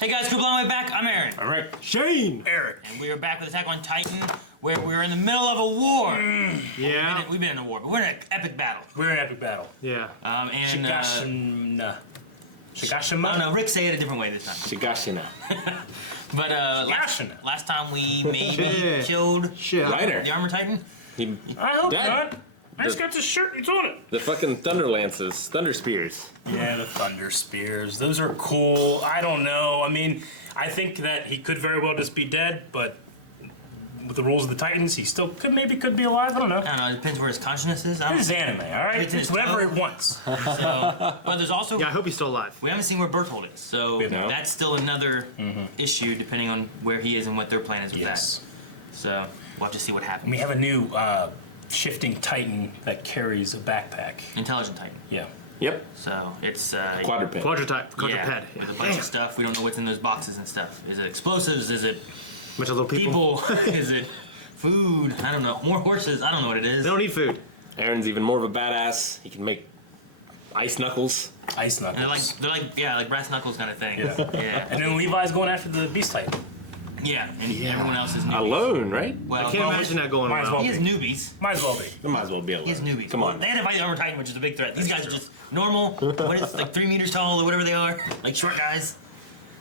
Hey guys, good long way back. I'm Aaron. All right. Shane! Eric. And we are back with Attack on Titan, where we're in the middle of a war. Yeah. We've been in a war, but we're in an epic battle. We're in an epic battle. Yeah. And Shigashima? I don't know, Rick say it a different way this time. Shigashina. But last time we maybe killed Ryder. the Armor Titan. I hope Dead. not. I just got this shirt. It's on it. The fucking Thunder Lances, Thunder Spears. Yeah, the Thunder Spears. Those are cool. I don't know. I mean, I think that he could very well just be dead, but with the rules of the Titans, he still could be alive. I don't know. I don't know, it depends where his consciousness is. This is anime, all right? It's in It's his whatever toe. it wants. So, but there's also... Yeah, I hope he's still alive. We haven't seen where Berthold is, so No. that's still another issue depending on where he is and what their plan is with Yes. that. So we'll have to see what happens. We have a new shifting Titan that carries a backpack. Intelligent Titan. Yeah. Yep. So it's Quadruped. Quadruped. yeah, with a bunch of stuff. We don't know what's in those boxes and stuff. Is it explosives? Is it Bunch of little people. is it food? I don't know. More horses? I don't know what it is. They don't need food. Aaron's even more of a badass. He can make ice knuckles. Ice Knuckles. They're like brass knuckles kind of thing. Yeah. Yeah. And then Levi's going after the Beast Titan. Yeah. And everyone else is newbies. Alone, right? Well, I can't imagine that going might as around. well he is newbies. Might as well be. They might as well be alone. He is newbies. Come on. They had to fight the Armor Titan, which is a big threat. These guys are just normal. What is like 3 meters tall or whatever they are, like short guys.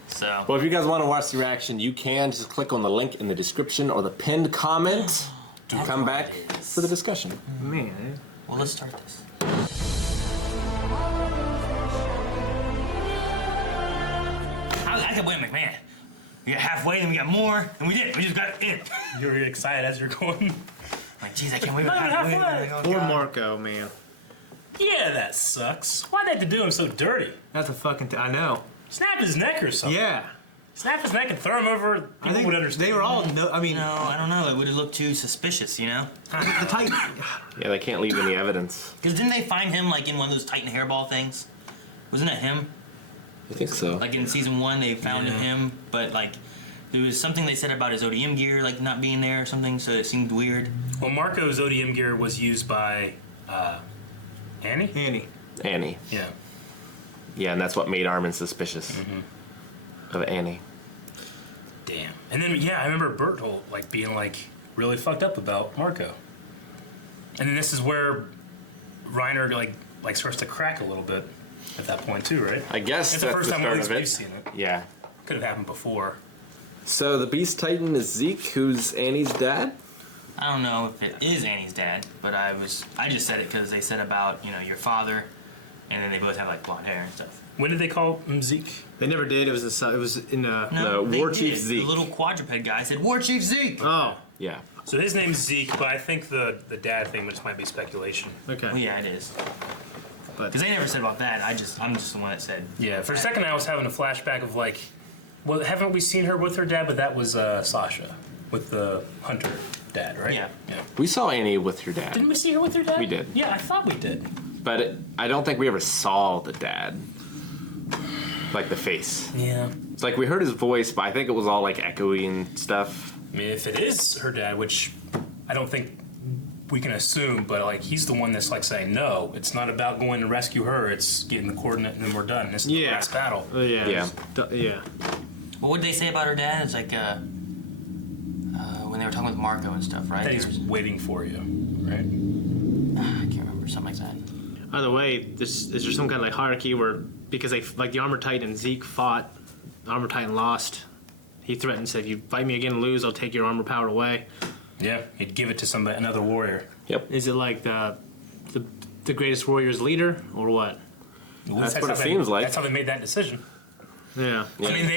So. Well, if you guys want to watch the reaction, you can just click on the link in the description or the pinned comment to come back for the discussion. Man. Well, let's start this. I kept waiting, McMahon. We got halfway, then we got more, and we did. We just got it. You're really excited as you're going. Like, geez, I can't wait. We're Halfway. halfway. Like, oh, Poor God. Marco, man. Yeah, that sucks. Why'd they have to do him so dirty? That's a fucking... I know. Snap his neck or something. Yeah. Snap his neck and throw him over. I People think would understand. they were all... No, I mean... No, I don't know. It would have looked too suspicious, you know? The Titan... Yeah, they can't leave any evidence. Because didn't they find him, like, in one of those Titan hairball things? Wasn't that him? I think so. Like, in season 1, they found him, but, like, there was something they said about his ODM gear, like, not being there or something, so it seemed weird. Well, Marco's ODM gear was used by Annie? Annie. Yeah. Yeah, and that's what made Armin suspicious of Annie. Damn. And then, yeah, I remember Berthold, like, being, like, really fucked up about Marco. And then this is where Reiner, like starts to crack a little bit at that point, too, right? I guess It's that's the first time start we've of it. seen it. Yeah. Could have happened before. So the Beast Titan is Zeke, who's Annie's dad? I don't know if it is Annie's dad, but I just said it because they said about, you know, your father, and then they both have, like, blonde hair and stuff. When did they call him Zeke? They never did. It was in No, they War did. Chief Zeke. The little quadruped guy said, War Chief Zeke! Oh. Yeah. So his name's Zeke, but I think the dad thing just might be speculation. Okay. Well, yeah, it is. But Because they never said about that. I'm just the one that said. Yeah, for a second I was having a flashback of, like, well, haven't we seen her with her dad? But that was Sasha with the hunter dad, right? Yeah. Yeah. We saw Annie with her dad. Didn't we see her with her dad? We did. Yeah, I thought we did. But I don't think we ever saw the dad. Like the face. Yeah. It's like we heard his voice, but I think it was all like echoey and stuff. I mean, if it is her dad, which I don't think we can assume, but, like, he's the one that's, like, saying, no, it's not about going to rescue her, it's getting the coordinate and then we're done. This is the last battle. yeah. Yeah. Yeah. What would they say about her dad? It's like, when they were talking with Marco and stuff, right? That he's waiting for you, right? I can't remember, something like that. Either way, is there some kind of like hierarchy where because they like the Armor Titan Zeke fought, the Armor Titan lost. He threatened, said, "If you fight me again and lose, I'll take your armor power away." Yeah, he'd give it to another warrior. Yep. Is it like the greatest warrior's leader or what? Well, That's what how it seems like. That's how they made that decision. Yeah. I mean,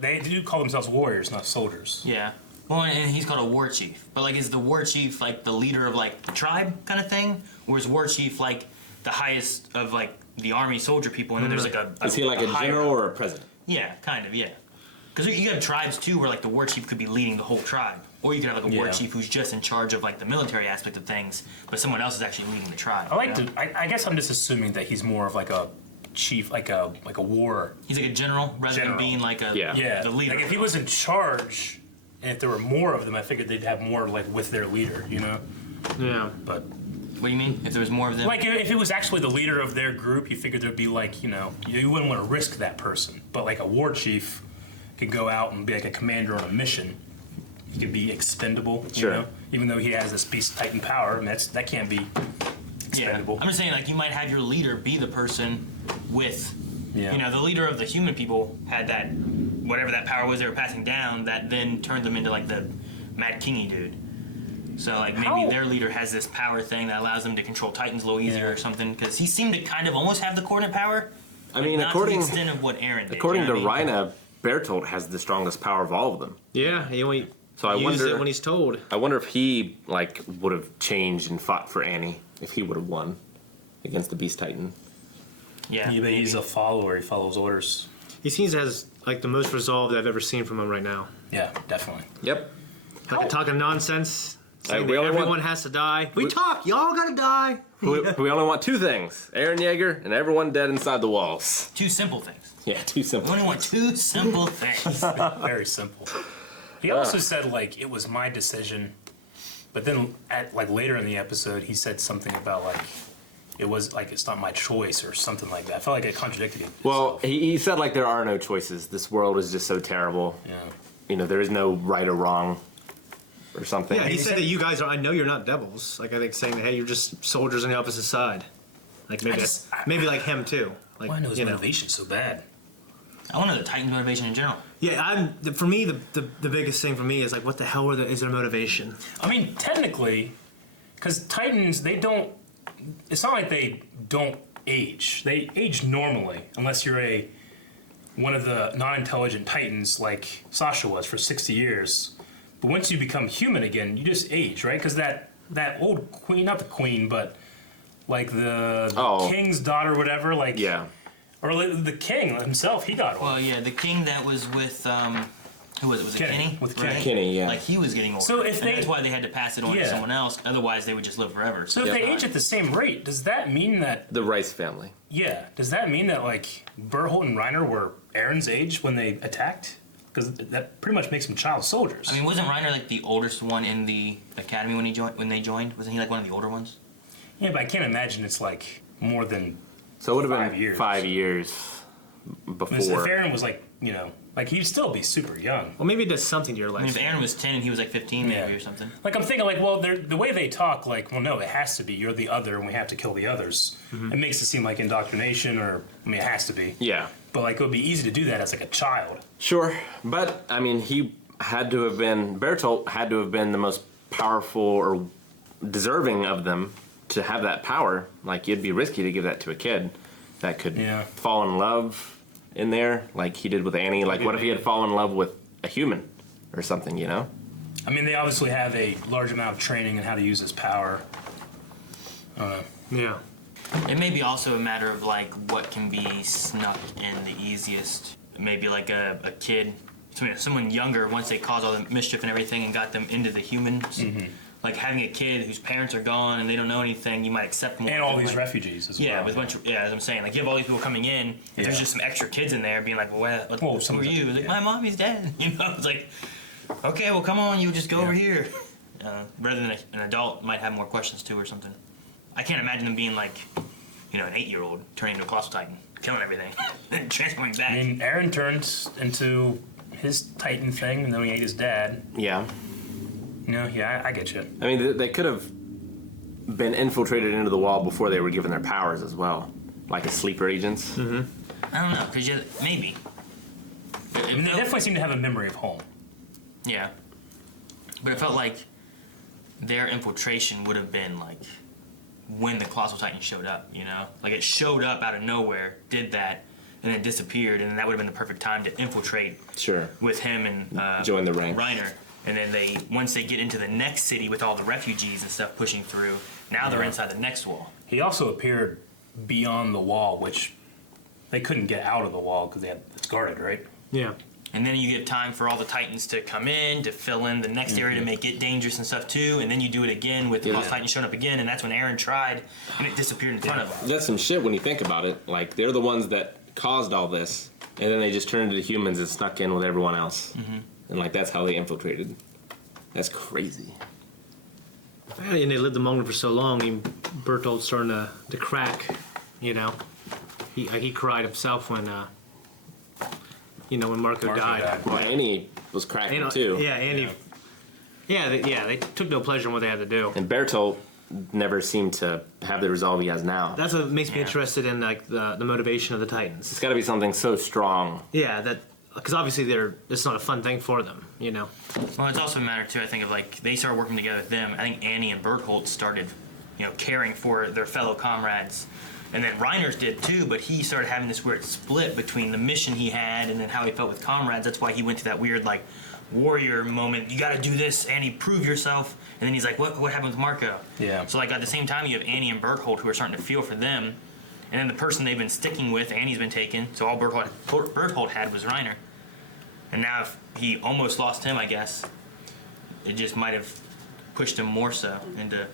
they do call themselves warriors, not soldiers. Yeah. Well, and he's called a war chief. But, like, is the war chief, like, the leader of, like, the tribe kind of thing? Or is war chief, like, the highest of, like, the army soldier people, and then there's, like, Is he like a higher- general or a president? Yeah, kind of, yeah. Because you have tribes, too, where, like, the war chief could be leading the whole tribe. Or you could have, like, a war Yeah. chief who's just in charge of, like, the military aspect of things, but someone else is actually leading the tribe. I guess I'm just assuming that he's more of, like, a chief, like a war. He's like a general rather General. than being, like, a Yeah. the leader. Like, if he was in charge, and if there were more of them, I figured they'd have more, like, with their leader, you know? Yeah. But What do you mean? If there was more of them? like, if it was actually the leader of their group, you figured there'd be, like, you know, you wouldn't want to risk that person. But, like, a war chief, could go out and be like a commander on a mission. He could be expendable, Sure. you know? Even though he has this Beast Titan power, I mean, that can't be expendable. I'm just saying, like, you might have your leader be the person with, Yeah. you know, the leader of the human people had that, whatever that power was they were passing down, that then turned them into, like, the Mad Kingy dude. So, like, maybe How- their leader has this power thing that allows them to control Titans a little easier or something, because he seemed to kind of almost have the coordinate power. I mean, not according to the extent of what Aaron did. according you to know what I mean? Rhina, Bertolt has the strongest power of all of them. Yeah, he only So I uses wonder- it when he's told. I wonder if he like would have changed and fought for Annie if he would have won against the Beast Titan. Yeah, Yeah, but maybe. he's a follower. He follows orders. He seems to has like the most resolve that I've ever seen from him right now. Yeah, definitely. Yep. Like talking nonsense, saying we that only want- everyone has to die. We talk, y'all gotta die. We only want two things: Aaron Yeager and everyone dead inside the walls. Two simple things. Yeah, too We simple. only want two simple things. Very simple. He also said like it was my decision, but then at like later in the episode he said something about like it was like it's not my choice or something like that. I felt like it contradicted him. Well, he said like there are no choices. This world is just so terrible. Yeah. You know, there is no right or wrong, or something. Yeah, he said that you guys are. I know you're not devils. Like I think saying that hey, you're just soldiers on the opposite side. Like maybe maybe like him too. Like Why is you know. motivation so bad? I want to know the Titans' motivation in general. Yeah, for me the biggest thing for me is like what the hell is their motivation? I mean, technically, because Titans they don't. It's not like they don't age. They age normally, unless you're one of the non-intelligent Titans like Sasha was for 60 years. But once you become human again, you just age, right? Because that old queen, not the queen, but like the Oh. king's daughter, or whatever, like Yeah. or like the king himself, he got old. Well, yeah, the king that was with who was it? Was it Kenny, Kenny? with Kenny. Kenny, yeah. Like he was getting older. So if and they- that's why they had to pass it on Yeah. to someone else. Otherwise, they would just live forever. So if they age at the same rate, does that mean that The Rice family. yeah? Does that mean that like Berthold and Reiner were Aaron's age when they attacked? Because that pretty much makes them child soldiers. I mean, wasn't Reiner like the oldest one in the academy when they joined? Wasn't he like one of the older ones? yeah, but I can't imagine it's like more than. So it would have 5 been years. 5 years Because if before. Aaron was like like he'd still be super young. Well, maybe it does something to your I mean, life. if Aaron was 10 and he was like 15 maybe Yeah. or something. Like I'm thinking like, well, the way they talk, like, well, no, it has to be you're the other, and we have to kill the others. It makes it seem like indoctrination, or I mean, it has to be. Yeah. But like, it would be easy to do that as like a child. Sure, but I mean, Bertolt had to have been the most powerful or deserving of them to have that power. Like, it'd be risky to give that to a kid that could Yeah. fall in love in there, like he did with Annie. Like, what if he had fallen in love with a human or something, you know? I mean, they obviously have a large amount of training in how to use his power. Yeah. It may be also a matter of like what can be snuck in the easiest. Maybe like a kid, someone younger, once they caused all the mischief and everything and got them into the humans. Like having a kid whose parents are gone and they don't know anything, you might accept more. And all than, these like, refugees as Yeah, well. with a bunch of as I'm saying, like you have all these people coming in, and Yeah. there's just some extra kids in there being like, well, Well, who some are of them, you? Like, yeah. my mommy's dead. You know, it's like, okay, well, come on, you just go over here. Rather than an adult might have more questions too or something. I can't imagine them being like, an 8-year-old turning into a colossal titan, killing everything, and transforming back. I mean, Aaron turned into his Titan thing, and then he ate his dad. Yeah. Yeah, I get you. I mean, they could have been infiltrated into the wall before they were given their powers as well, like as sleeper agents. I don't know, because maybe. I mean, they definitely seem to have a memory of home. Yeah. But it felt like their infiltration would have been like when the Colossal Titan showed up, Like it showed up out of nowhere, did that, and then disappeared, and then that would have been the perfect time to infiltrate Sure. with him and Join the ranks. Reiner. And then once they get into the next city with all the refugees and stuff pushing through, now they're inside the next wall. He also appeared beyond the wall, which they couldn't get out of the wall because it's guarded, right? Yeah. And then you give time for all the Titans to come in, to fill in the next area to make it dangerous and stuff too, and then you do it again with the Yeah. Lost Titan showing up again, and that's when Aaron tried, and it disappeared in front of him. That's some shit when you think about it. Like, they're the ones that caused all this, and then they just turned into humans and snuck in with everyone else. And, like, that's how they infiltrated. That's crazy. Yeah, and they lived among them for so long. Bertolt's starting to crack, He cried himself when, You know, when Marco died. Well, Annie was cracking And, too. Yeah, Andy. Yeah, they took no pleasure in what they had to do. And Bertolt never seemed to have the resolve he has now. That's what makes me interested in like the motivation of the Titans. It's got to be something so strong. Yeah, that because obviously it's not a fun thing for them, you know. Well, it's also a matter too. I think of like they started working together with them. I think Annie and Berthold started, caring for their fellow comrades, and then Reiner's did too. But he started having this weird split between the mission he had and then how he felt with comrades. That's why he went to that weird like warrior moment. You got to do this, Annie. Prove yourself. And then he's like, what happened with Marco? Yeah. So like at the same time, you have Annie and Berthold who are starting to feel for them. And then the person they've been sticking with, Annie's been taken. So all Berthold had was Reiner. And now if he almost lost him, I guess, it just might have pushed him more so into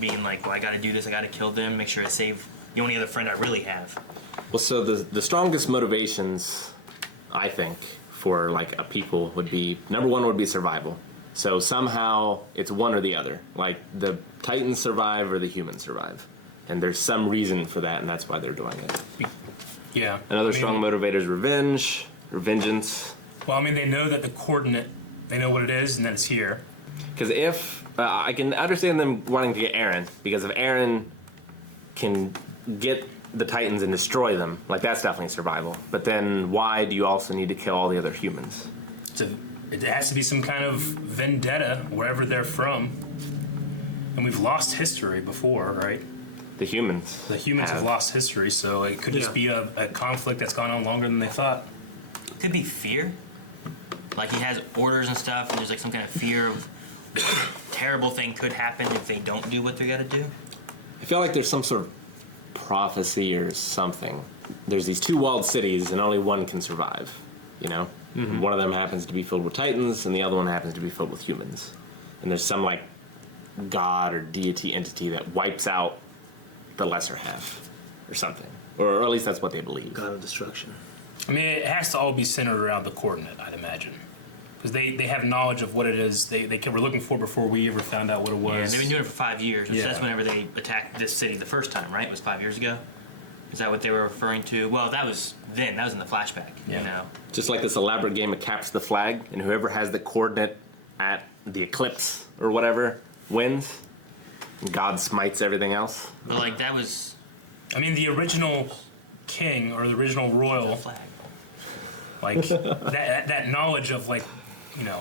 being like, well, I got to do this. I got to kill them. Make sure I save the only other friend I really have. Well, so the strongest motivations, I think, for like a people would be, number one would be survival. So somehow it's one or the other. Like the Titans survive or the humans survive. And there's some reason for that, and that's why they're doing it. Yeah. Another strong motivator is revenge or vengeance. Well, I mean, they know that the coordinate, they know what it is, and that it's here. Because if, I can understand them wanting to get Eren, because if Eren can get the Titans and destroy them, like that's definitely survival. But then why do you also need to kill all the other humans? It has to be some kind of vendetta wherever they're from. And we've lost history before, right? The humans. The humans have lost history, so it could just be a conflict that's gone on longer than they thought. It could be fear. Like he has orders and stuff, and there's like some kind of fear of terrible thing could happen if they don't do what they got to do. I feel like there's some sort of prophecy or something. There's these two walled cities, and only one can survive. You know, one of them happens to be filled with Titans, and the other one happens to be filled with humans. And there's some like god or deity entity that wipes out the lesser half, or something, or at least that's what they believe. God of destruction. I mean, it has to all be centered around the coordinate, I'd imagine. Because they have knowledge of what it is they were looking for before we ever found out what it was. Yeah, they've been doing it for 5 years. Which Yeah. That's whenever they attacked this city the first time, right? It was 5 years ago. Is that what they were referring to? Well, that was then. That was in the flashback. Yeah. You know. Just like this elaborate game of capture the flag, and whoever has the coordinate at the eclipse or whatever wins. God smites everything else. But like that was I mean, the original king or the original the royal, flag. like that knowledge of like,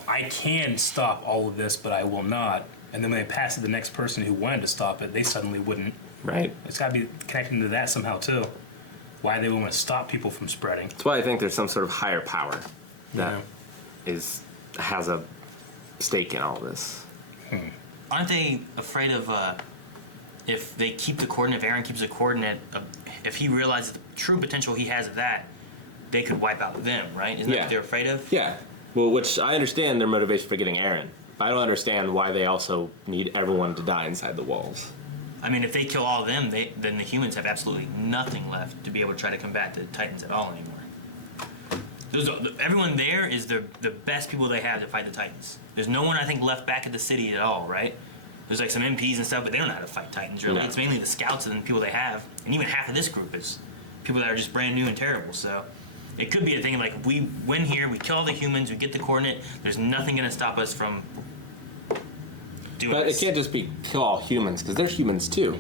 I can stop all of this, but I will not. And then when they pass it to the next person who wanted to stop it, they suddenly wouldn't. Right. It's got to be connected to that somehow too. Why they want to stop people from spreading. That's why I think there's some sort of higher power that has a stake in all this. Aren't they afraid of if they keep the coordinate? If Eren keeps the coordinate, if he realizes the true potential he has of that, they could wipe out them, right? Isn't that what they're afraid of? Yeah. Well, which I understand their motivation for getting Eren. But I don't understand why they also need everyone to die inside the walls. I mean, if they kill all of them, then the humans have absolutely nothing left to be able to try to combat the Titans at all anymore. Everyone there is the best people they have to fight the Titans. There's no one, I think, left back at the city at all, right? There's like some MPs and stuff, but they don't know how to fight Titans, really. No. It's mainly the scouts and the people they have. And even half of this group is people that are just brand new and terrible. So it could be a thing like, we win here, we kill all the humans, we get the coordinate, there's nothing going to stop us from doing But this. it can't just be kill all humans, because they're humans too.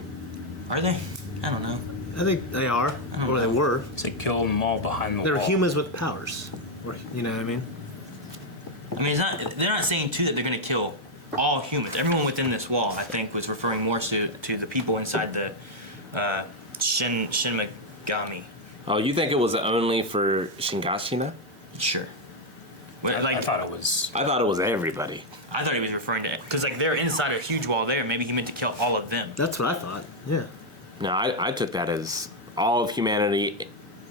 Are they? I don't know. I think they are, or they were. To kill them all behind the They're wall. humans with powers. Or, you know what I mean? I mean, they're not saying, too, that they're going to kill all humans. Everyone within this wall, I think, was referring more to the people inside the Shinmagami. Oh, you think it was only for Shingashina? Sure. I thought it was. I thought it was everybody. I thought he was referring to it. Because, like, they're inside a huge wall there. Maybe he meant to kill all of them. That's what I thought. Yeah. No, I took that as all of humanity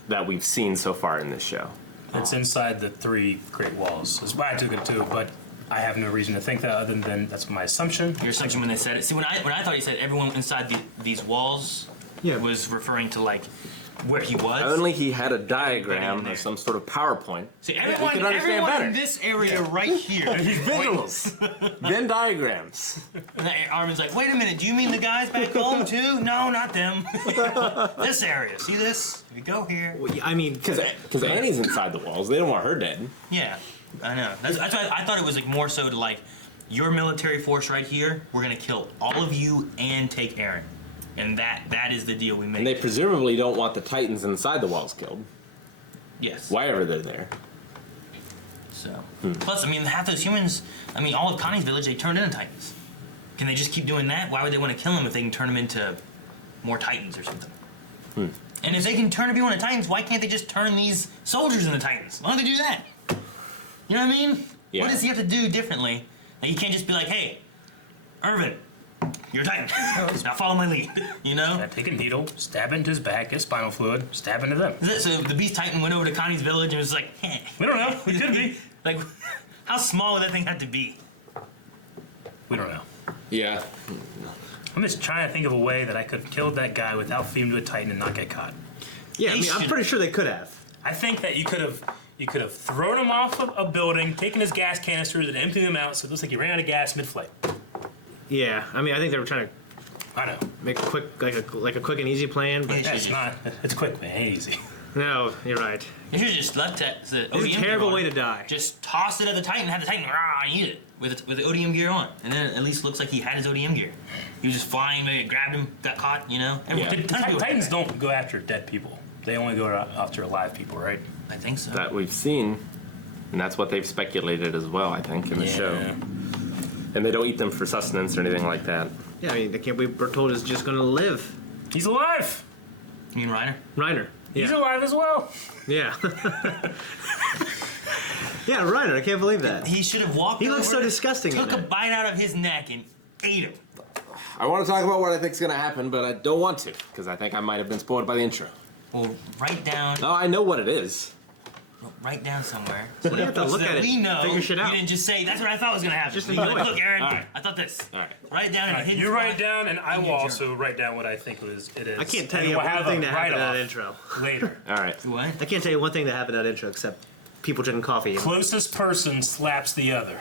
that we've seen so far in this show. It's inside the 3 Great Walls. That's why I took it too, but I have no reason to think that other than that's my assumption. Your assumption when they said it. See, when I thought he said everyone inside these walls Yeah. was referring to, like, where he was. Only he had a diagram there. or some sort of PowerPoint. See, we everyone, could understand everyone better. in this area right here. Visuals, then diagrams. And Armin's like, wait a minute, do you mean the guys back home too? No, not them. This area, see this? If you go here. Well, I mean, Because Annie's inside the walls. They don't want her dead. Yeah, I know. That's why I thought it was like more so to like, your military force right here, we're gonna kill all of you and take Aaron. And that is the deal we made. And they presumably don't want the Titans inside the walls killed. Yes. Wherever they're there. So. Plus, I mean, half those humans, I mean, all of Connie's village, they turned into Titans. Can they just keep doing that? Why would they want to kill them if they can turn them into more Titans or something? And if they can turn everyone into Titans, why can't they just turn these soldiers into Titans? Why don't they do that? You know what I mean? Yeah. What does he have to do differently? Like, you can't just be like, hey, Irvin, you're a Titan. Now follow my lead. You know? Take a needle, stab into his back, get spinal fluid, stab into them. So the Beast Titan went over to Connie's village and was like, hey. We don't know. It could be. Like, how small would that thing have to be? We don't know. Yeah. I'm just trying to think of a way that I could have killed that guy without feeding to a Titan and not get caught. yeah, I mean, I'm pretty sure they could have. I think that you could have thrown him off of a building, taken his gas canisters, and emptied them out so it looks like he ran out of gas mid-flight. Yeah, I mean, I think they were trying to I know. make a quick, like a quick and easy plan, but Yeah. It's not. It's quick, man. Ain't easy. no, you're right. You should have just left that. The It's a ODM terrible gear way on. to die. Just toss it at the Titan, have the Titan rah, eat it with the ODM gear on, and then it at least looks like he had his ODM gear. He was just flying, maybe it grabbed him, got caught. You know, Yeah. Titans don't go after dead people. They only go after alive people, right? I think so. That we've seen. And that's what they've speculated as well, I think, in the show. And they don't eat them for sustenance or anything like that. Yeah, I mean, I can't believe Bertold is just gonna live. He's alive. You mean Reiner? Reiner. Yeah. He's alive as well. Yeah. Yeah, Reiner. I can't believe that. He should have walked. He looks over, so disgusting in Took a that. bite out of his neck and ate him. I want to talk about what I think is going to happen, but I don't want to, because I think I might have been spoiled by the intro. Well, write down. No, I know what it is. Write down somewhere. You have to so look that at it. we know. Figure shit out. You didn't just say that's what I thought was gonna happen. Just You enjoy like, it. look, Aaron, All right. I thought this. All right. Write it down in a hidden You write spot. down, and I will your also write down what I think it is. I can't tell And you we'll one have thing a that happened in that write-off intro. later. All right. What? I can't tell you one thing that happened in that intro except people drinking coffee. Closest person slaps the other.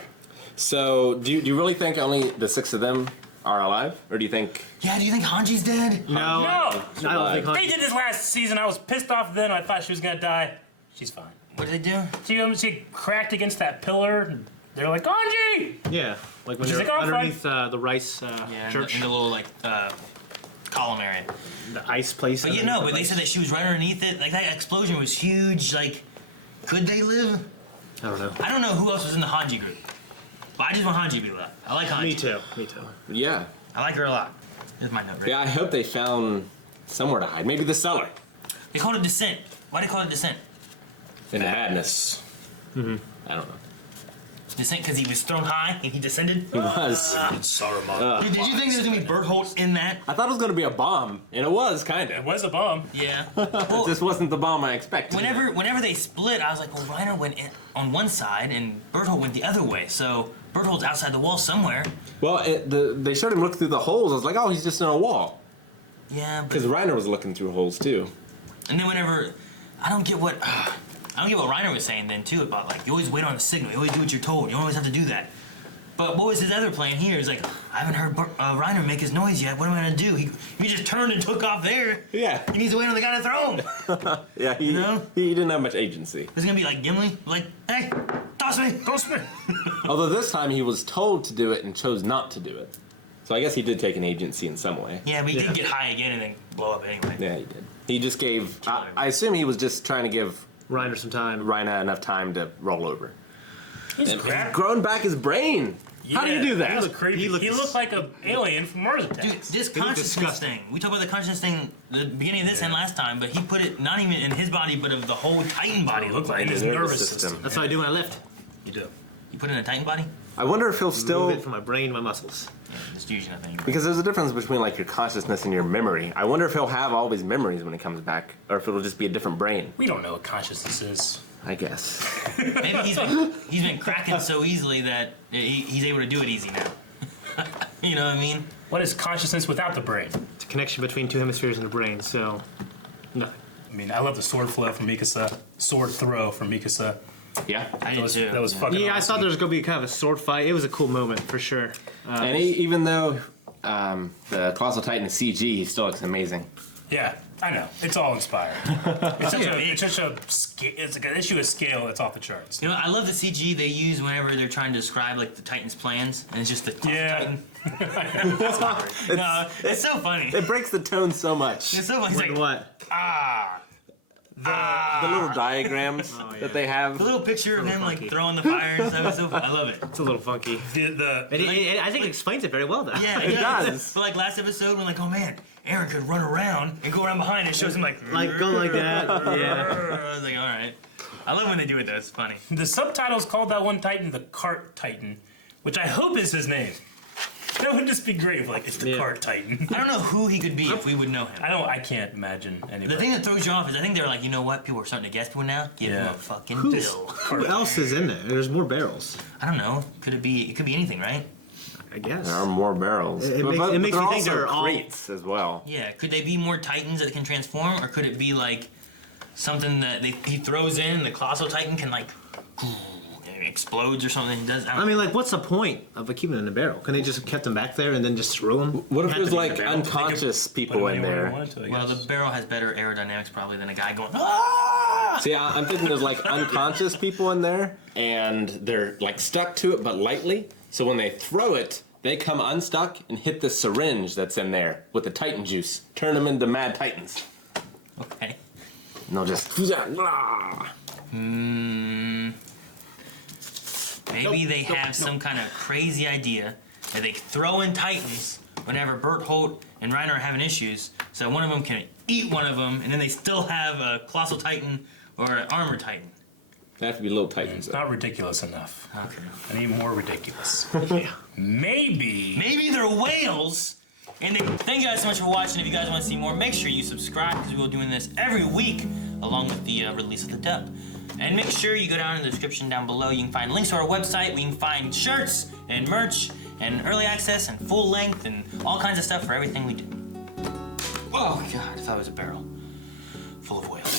So, do you really think only the 6 of them are alive? Or do you think... Yeah, do you think Hanji's dead? No, No! I don't think. They did this last season. I was pissed off then. I thought she was gonna die. She's fine. What did they do? She cracked against that pillar. They're like, Anji! Yeah, like when She's they're like, "Oh, fine." underneath the rice Yeah, church, in the little like column area. the ice place. But you know, but they said that she was right underneath it. Like that explosion was huge. Like, could they live? I don't know. I don't know who else was in the Hanji group. But I just want Hanji to be alive. I like Hanji. Me too. Me too. Yeah. I like her a lot. Here's my note right Yeah, I hope they found somewhere to hide. Maybe the cellar. They called it Descent. Why do they call it Descent? In the madness. Mm-hmm. I don't know. Descent because he was thrown high and he descended? He was. Saruman. Did you think there was going to be Bertholdt in that? I thought it was going to be a bomb, and it was, kind It of. was a bomb. Yeah. It Well, just wasn't the bomb I expected. whenever they split, I was like, well, Reiner went in on one side and Bertholdt went the other way. So Bertholdt's outside the wall somewhere. Well, they showed him look through the holes. I was like, oh, he's just in a wall. Yeah, but Because Reiner was looking through holes, too. and then whenever I don't get what Reiner was saying then too about like you always wait on a signal, you always do what you're told, you always have to do that. But what was his other plan here? He's like, I haven't heard Reiner make his noise yet. What am I gonna do? He just turned and took off there. Yeah. He needs to wait on the guy to throw him. Yeah, he, know? he didn't have much agency. It's gonna be like Gimli, like, hey, toss me. Toast me. Although this time he was told to do it and chose not to do it. So I guess he did take an agency in some way. Yeah, but he did get high again and then blow up anyway. Yeah, he did. He just gave... I assume he was just trying to give Reiner some time. Reiner enough time to roll over. He's And crap. grown back his brain. How do you do that? He looked creepy. he He looked- looked like an alien from Mars Attacks. Dude, this He looked consciousness disgusting. thing. We talked about the consciousness thing the beginning of this and last time, but he put it not even in his body, but of the whole Titan body. He looked like In his the nervous system. That's what I do when I lift. You do. You put it in a Titan body? I wonder if he'll still... Move it from my brain to my muscles. Yeah, just fusion, I think. Because there's a difference between like your consciousness and your memory. I wonder if he'll have all these memories when he comes back, or if it'll just be a different brain. We don't know what consciousness is. I guess. Maybe he's been cracking so easily that he's able to do it easy now. You know what I mean? What is consciousness without the brain? It's a connection between two hemispheres in the brain, so nothing. I mean, I love the sword flow from Mikasa, sword throw from Mikasa. Yeah. I did too. That was fucking Yeah, I awesome. thought there was going to be kind of a sword fight. It was a cool moment for sure. And even though the Colossal Titan is CG, he still looks amazing. Yeah, I know. It's all inspired. It's like an issue of scale that's off the charts. You know, I love the CG they use whenever they're trying to describe like the Titan's plans, and it's just the Titan. No, it's so funny. It breaks the tone so much. It's so funny. It's Like like, what? The little diagrams that they have. the little picture of him funky. like throwing the fire and stuff. It's so fun. I love it. It's a little funky. I think it explains it very well, though. Yeah, It does. But like last episode, we're like, oh man, Aaron could run around and go around behind and it shows him like Going like that. Yeah. I was like, all right. I love when they do it though. It's funny. The subtitles called that one Titan the Cart Titan, which I hope is his name. That would just be great if, like, it's the Cart Titan. I don't know who he could be if we would know him. I can't imagine anybody. The thing that throws you off is I think they're like, you know what? People are starting to guess people now. Give him a fucking bill. Who else is in there? There's more barrels. I don't know. Could it be? It could be anything, right? I guess. There are more barrels. It makes there me are think also they're all- crates as well. Yeah. Could they be more Titans that can transform, or could it be like something that he throws in and the Colossal Titan can like and it explodes or something? He does. I mean, like, what's the point of keeping it in a barrel? Can they just have kept them back there and then just throw them? What if Had there's to be in like a barrel. unconscious people in there? well, the barrel has better aerodynamics probably than a guy going. Ah! See, I'm thinking there's like unconscious people in there, and they're like stuck to it, but lightly. So when they throw it, they come unstuck and hit the syringe that's in there with the Titan juice. Turn them into Mad Titans. Okay. And they'll just. Maybe they have some kind of crazy idea that they throw in Titans whenever Bert Holt and Reiner are having issues, so one of them can eat one of them, and then they still have a Colossal Titan or an Armor Titan. They have to be little Titans. It's not ridiculous enough. Okay. I need more ridiculous. Maybe Maybe they're whales. And thank you guys so much for watching. If you guys want to see more, make sure you subscribe because we'll be doing this every week along with the release of the dub. And make sure you go down in the description down below. You can find links to our website. We can find shirts and merch and early access and full length and all kinds of stuff for everything we do. Oh God, I thought it was a barrel full of whales.